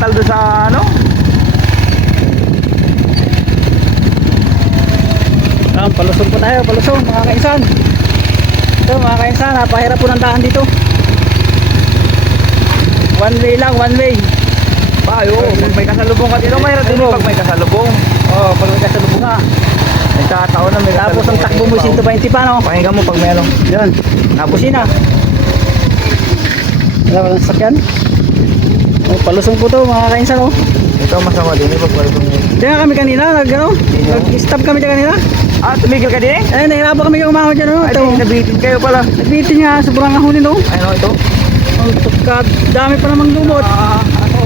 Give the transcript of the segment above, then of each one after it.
sa ano? Ah, palusong po tayo, palusong mga kainsan. Ito mga kainsan, napahirap po ng daan dito. One way lang, one way. Payo, pag may kasalubong ka dito, mahirap din pag may kasalubong. Oh, pag may kasalubong nga. Nagkataon na may Tapos ang takbo mo 120 pa no. Pakinggan mo pag meron. Yan. Tapos yun na. Wala walang sakyan. Oh, palusong po to mga kainsan oh. Ito masama din, eh, pag palusong mo. Diyan kami kanina, nag ano, nag-stop kami dyan kanina. Ah, tumigil ka din? Eh, nahirapan kami yung umahon dyan no. Ay, Ito. di, nabitin kayo pala. Nagbitin nga, sobrang ahulin no. Ay, no, ito. Oh, pagka dami pa namang lumot. Ah, ano?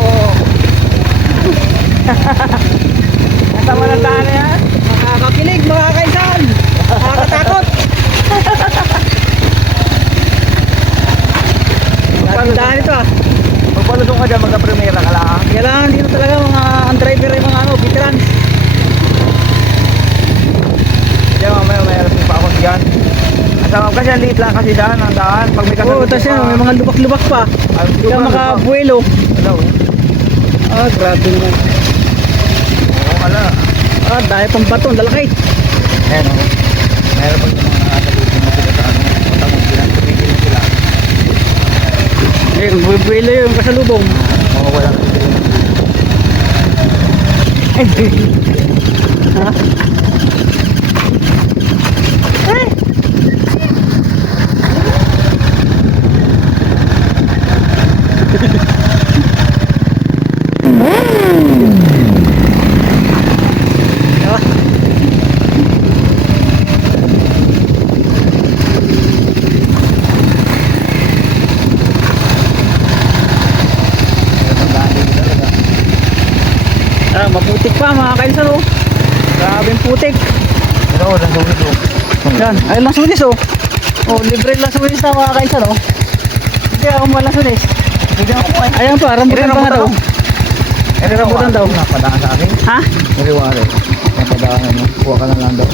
Masama na daan yan. Nakakakilig mga kaisan. Nakakatakot. Daming daan ito ah. Pag palusong ka dyan, magka-primera ka lang. ah. Kailangan dito talaga mga ang driver yung mga ano, veteran. Diyan mamaya mayroon din pa ako dyan. Kasama kasi ang liit lang kasi daan ang daan. Pag may Oo, tapos yan, may mga lubak-lubak pa. Ay, Hindi ka makabuelo. lubak. Ano? Ah, grabe naman. Oo, ala. Ah, dahil pang bato, ang lalaki. Ayan, oh. Mayroon pa yung mga nakasalubong mo sila sa ano. Punta mo sila, tumigil mo sila. Eh, buelo yung kasalubong. Oo, wala ka sila. Eh, ha? Maputik pa mga kainsan oh. Grabe yung putik. Ito, oh, nasulit oh. Yan, ay lang sunis oh. Oh, libre lang sunis na mga kainsan oh. Hindi ako malang sunis. Bigyan ako eh. Ayan pa, rambutan pa daw. Eh, Rambutan daw. Napadaan sa akin. Ha? Nariwari. Napadaan mo. Kuha ka na lang daw.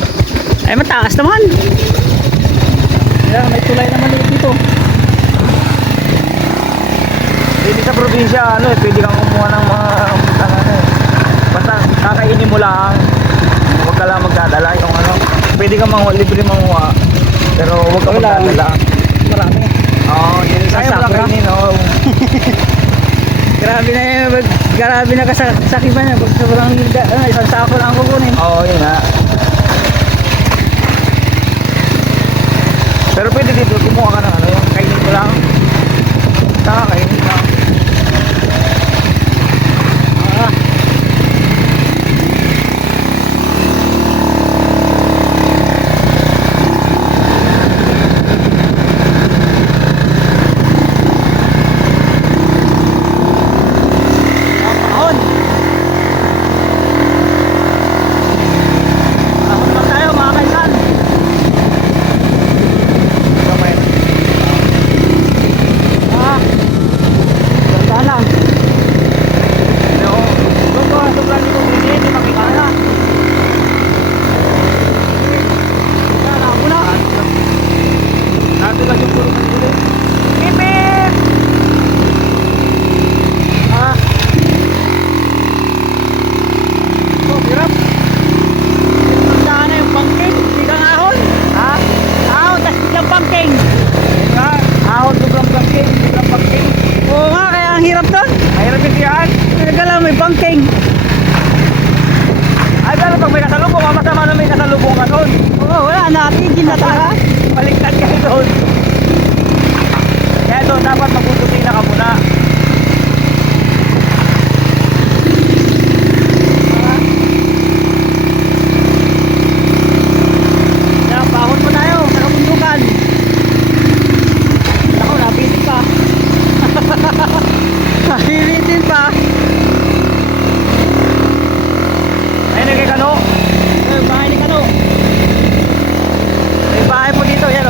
Ay mataas naman. Kaya may tulay naman dito. Dito sa probinsya, ano eh, pwede kang kumuha ng mga rambutan ano eh. Basta kakainin mo lang. Huwag ka lang magdadala yung ano. Pwede kang mga libre manguha. Pero huwag ka magdadala. Marami. Oo, oh, yun. Kaya mo lang kainin, oo. Grabe na yun. Grabe na kasakipan niya. Pag sobrang uh, isang sako lang ang kukunin. Oo, yun nga. Pero pwede dito, kumuha ka ng ano, yung kainin mo lang. Saka kainin lang. Ah. Ahon. Ahon lang tayo mga kaisan. Kamay. Ah. Ganda lang. Pero, doon ko, sobrang dito, hindi, hindi makita na. Yan, ako na. Nato lang yung puro kanila. Pipip! Ah. Oh, hirap. Tandaan na yung bangking. Biglang ahon. Ha? Ahon, tas biglang bangking. Nga, ahon sobrang bangking, sobrang bangking. Oo nga, kaya ang hirap doon. Mahirap yung tiyan. Nagala may bangking. Ay, pero pag may kasalubong, ah, masama na may kasalubong ka doon. Oo, wala natin. Ginataka. Baliktad ka doon. Kaya doon dapat magpuputi na ka muna. Kaya pahon mo tayo sa kabundukan. Ako, napitin pa. Napitin pa. Ayun, nagay kano. Eh, bahay ni Kano. May bahay po dito, yan